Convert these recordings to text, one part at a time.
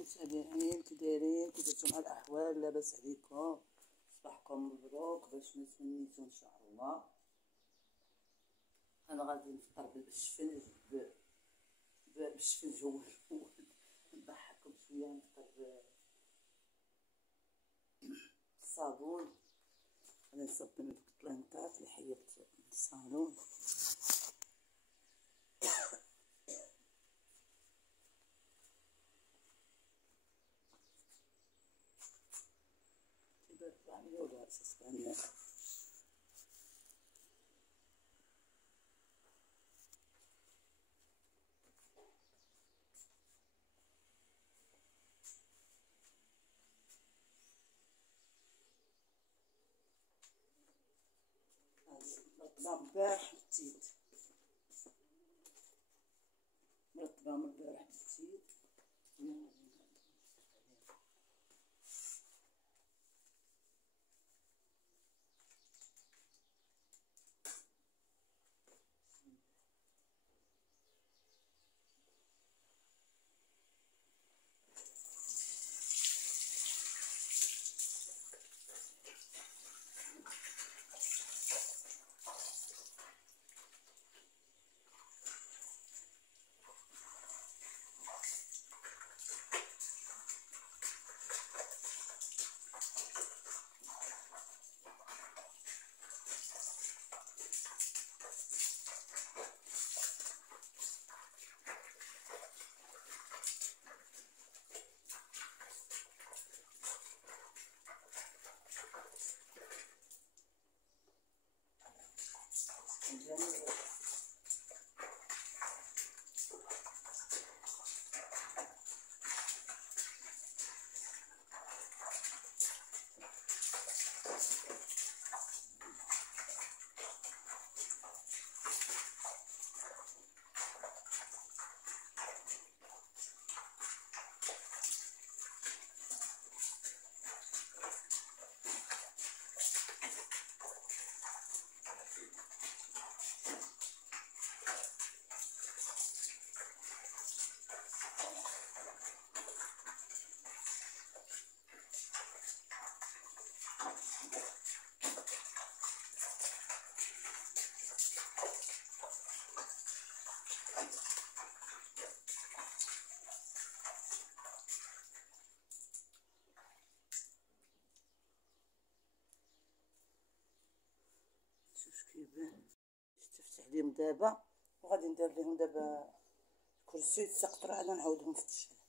متابعين كي دايرين؟ كي درتو مع الاحوال؟ لاباس عليكم؟ صباحكم مبروك. باش نتمنيتو ان شاء الله. انا غادي نفطر بالشفنج بالشفنج هو نضحككم شويه. نفطر بالصابون. انا نصب من البطلانطات اللي حيدت من الصالون. ولا اساس كان مرطبه البارح بديت مرطبه من البارح بديت. كيبان شفت عليهم دابا، وغادي ندير لهم دابا كرسي يتسقطروا عاد نعاودهم في الشارع.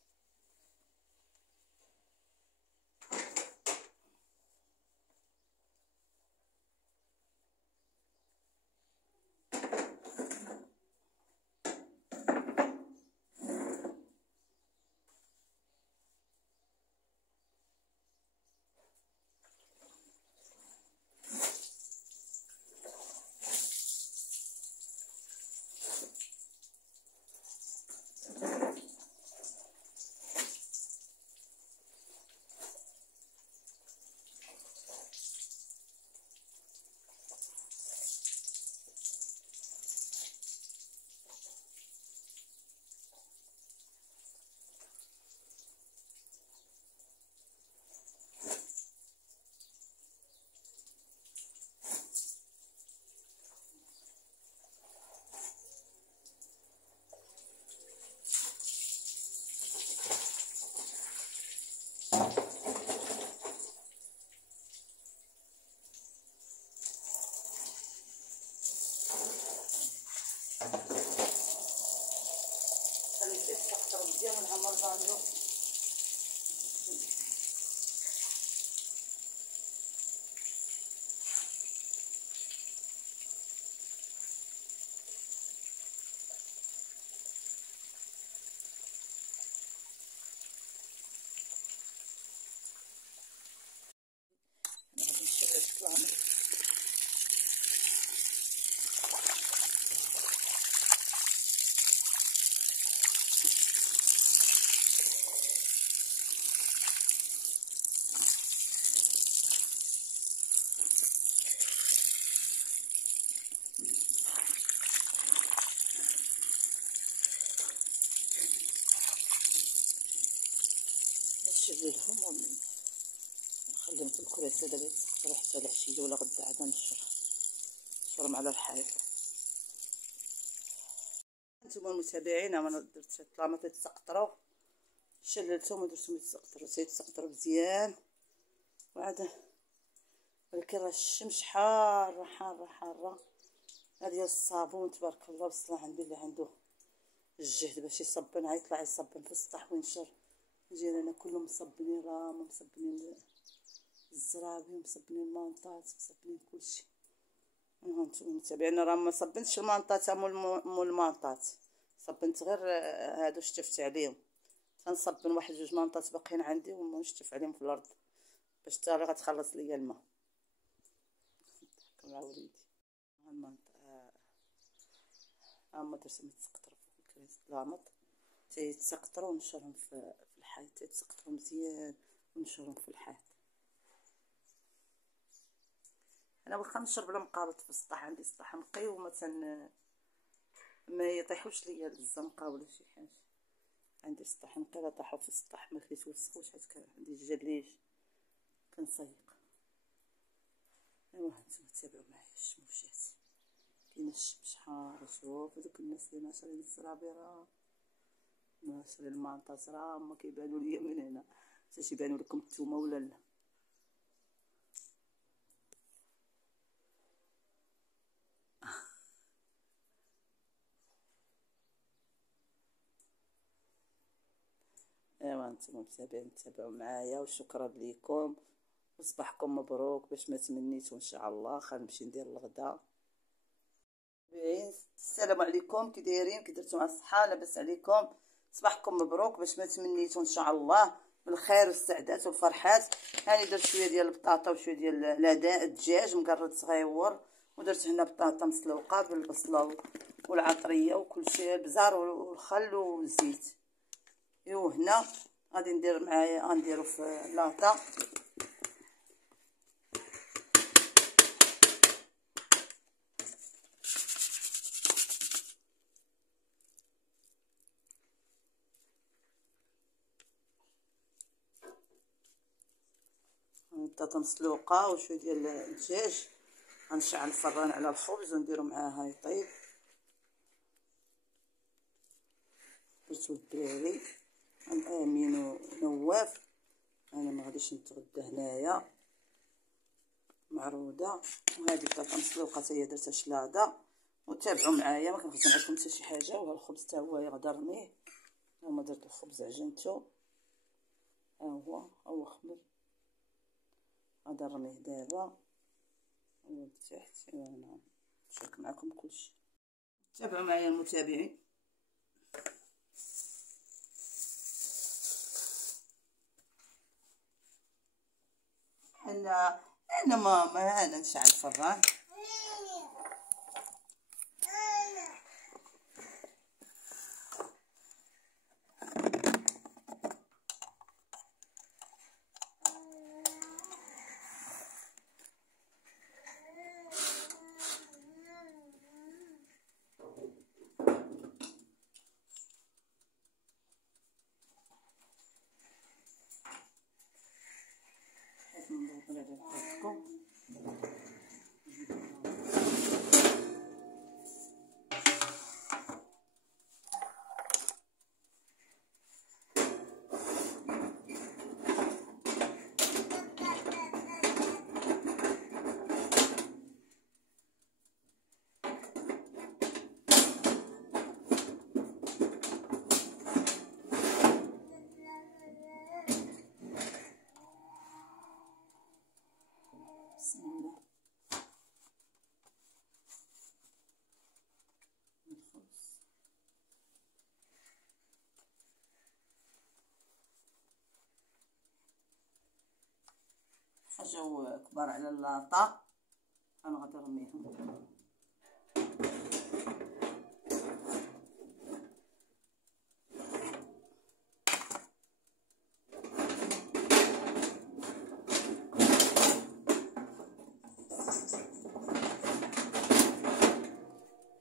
مزيان ونعمر فالو. غادي نشعل الطلامر. نشللهم ونخليهم في الكراسه دابا يتسخطروا حتى العشيه ولا غدا عاد نشرهم على الحائط. نتوما المتابعين انا درت الطلامات يتسقطروا، شللتهم ودرتهم يتسقطروا مزيان. وعاد ولكن راه الشمس حاره حاره حاره. هذه الصابون تبارك الله بصح عندي اللي عنده الجهد باش يصبن يطلع يصبن في السطح وينشر. نجي انا كلهم مصبنين رام مصبنين الزرابي ومصبنين المانطات مصبنين كلشي. هانتوما متابعين راه ما صبنتش المانطات مول المانطات، صبنت غير هادو شتفت عليهم. غنصبن واحد جوج مانطات باقيين عندي ونشتف عليهم في الارض باش تالي غتخلص ليا الماء. مع وليدي المانطا هما درتهم يتسقطروا في الكريس لامط تيتسقطروا ونشرهم في الحيط، تيتسقطروا مزيان ونشرهم في الحيط. انا واخا نشرب المقابط في السطح، عندي سطح نقي ومثلا ما يطيحوش ليا الزنقه ولا شي حاجه. عندي سطح نقي لا طاحوا في السطح ما كيتوسخوش، حيت عندي الجليج كنسيق. ايوا هانتوما تابعوا معايا الشموشات. كاين الشمس حار، شوف هذوك الناس اللي ناشرين الزرابي راه ناشرين المانطات راه ما كيبانوا ليا من هنا، حتى يبانوا لكم نتوما ولا لا. ايوا نتوما متابعين تابعوا معايا وشكرا ليكم وصباحكم مبروك باش ما تمنيتو ان شاء الله. غنمشي ندير الغدا. السلام عليكم، كي دايرين؟ كي درتو مع الصحه؟ لاباس عليكم؟ صباحكم مبروك باش ما تمنيتو ان شاء الله بالخير والسعادات والفرحات. هاني درت شويه ديال البطاطا وشويه ديال الدجاج مقرد صغيور، ودرت هنا بطاطا مسلوقه بالبصله والعطريه وكل شيء، البزار والخل والزيت. ايوا هنا غادي ندير معايا غنديرو في لاطه. بطاطا مسلوقه وشويه ديال الدجاج. غنشعل الفران على الخبز ونديرو معاها يطيب. درتو الدراري امين ونواف. انا ما غاديش نتغدى هنايا معروضه. وهذه بطاطا مسلوقه حتى هي درتها شلاضه. وتابعوا معايا، ما كنخزن لكم حتى شي حاجه. وها الخبز حتى هو غادي نرميه. هما درت الخبز عجنته، ها هو خمر غادي نرميه دابا. تحت انا نشارك معكم كلشي. تابعوا معايا المتابعين. انا ما انا نشعل الفران. بسم الله. الخبز حاجه كبار على اللاطه. انا غادي نرميهم.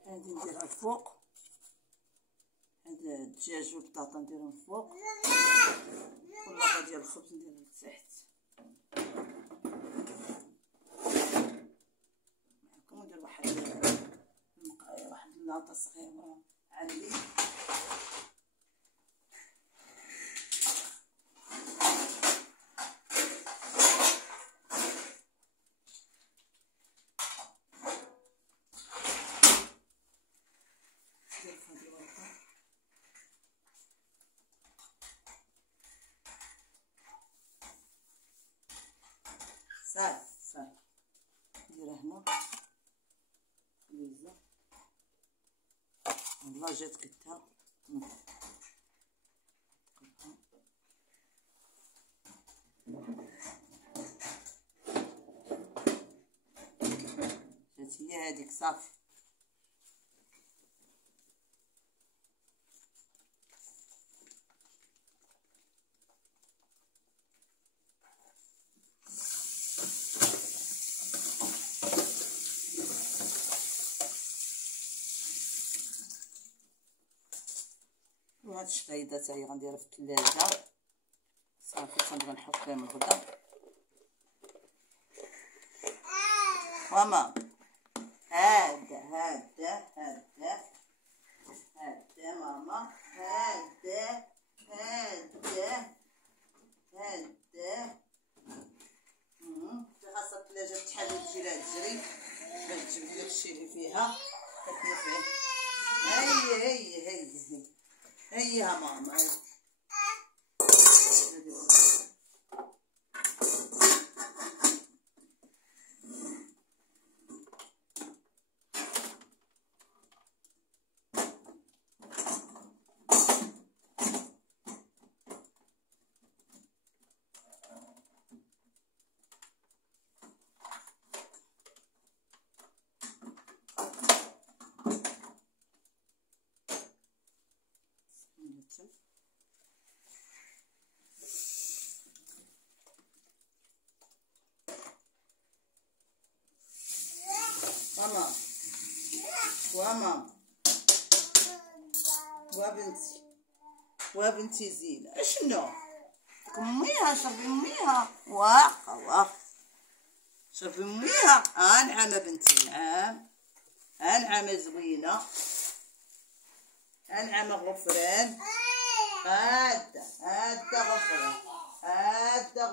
هادي نديرها الفوق، هاد الدجاج والبطاطا نديرهم فوق، واللاطه ديال الخبز نديرو لتحت معكم، وندير واحد اللاطه صغيره عندي. صافي نديرها هنا ليزا. والله جات قدها جات هي هذيك صافي. وهاد الشقيده تا هي غنديرها في الثلاجه صافي. كنبغي نحط فيهم الغدا. ماما هادا ماما هادا خاصها الثلاجه تحل تجي لها تجري باش تجيب لي داكشي اللي فيها كتنفع. هيا ماما ماما وبنتي زينة شنو اميها؟ شربي اميها. واخا شربي اميها. نعم بنتي نعم زوينة. نعم غفران. هادا غفران. هادا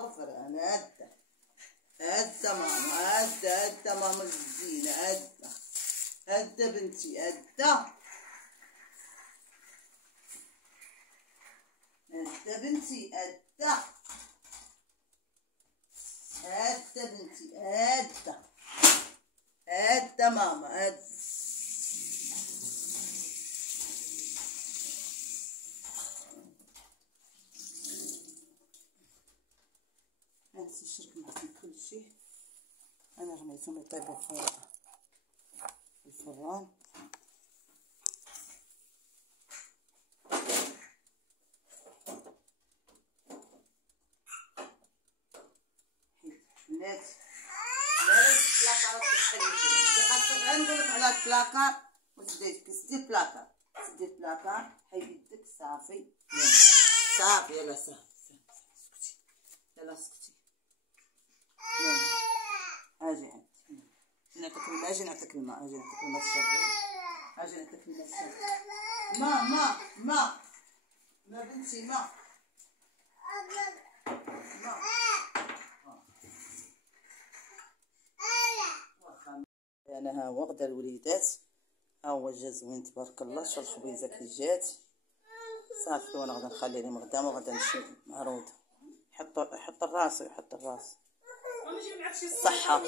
ماما. هادا ماما الزينة. هادا بنتي. هادا بنتي. هادا بنتي. هادا ماما. نسي الشرك معكم كلشي. انا رميتهم يطيبوا في الفران. بلاتي البلاكار خاصك غير نقولك على البلاكار وتسدي البلاكار. سدي البلاكار حيد يدك صافي. صافي يلا صافي. سكتي يلا سكتي. اجي نعطيك الماء. اجي نعطيك الماء. تشربي. اجي نعطيك الماء تشربي. ما بنتي ما انا ها هو غدا الوليدات. ها هو جا زوين تبارك الله. شو الخبيزه كي جات صافي. وانا غدا نخلي لهم غدا وغدا نمشي معروضه. يحط الراس. صحه.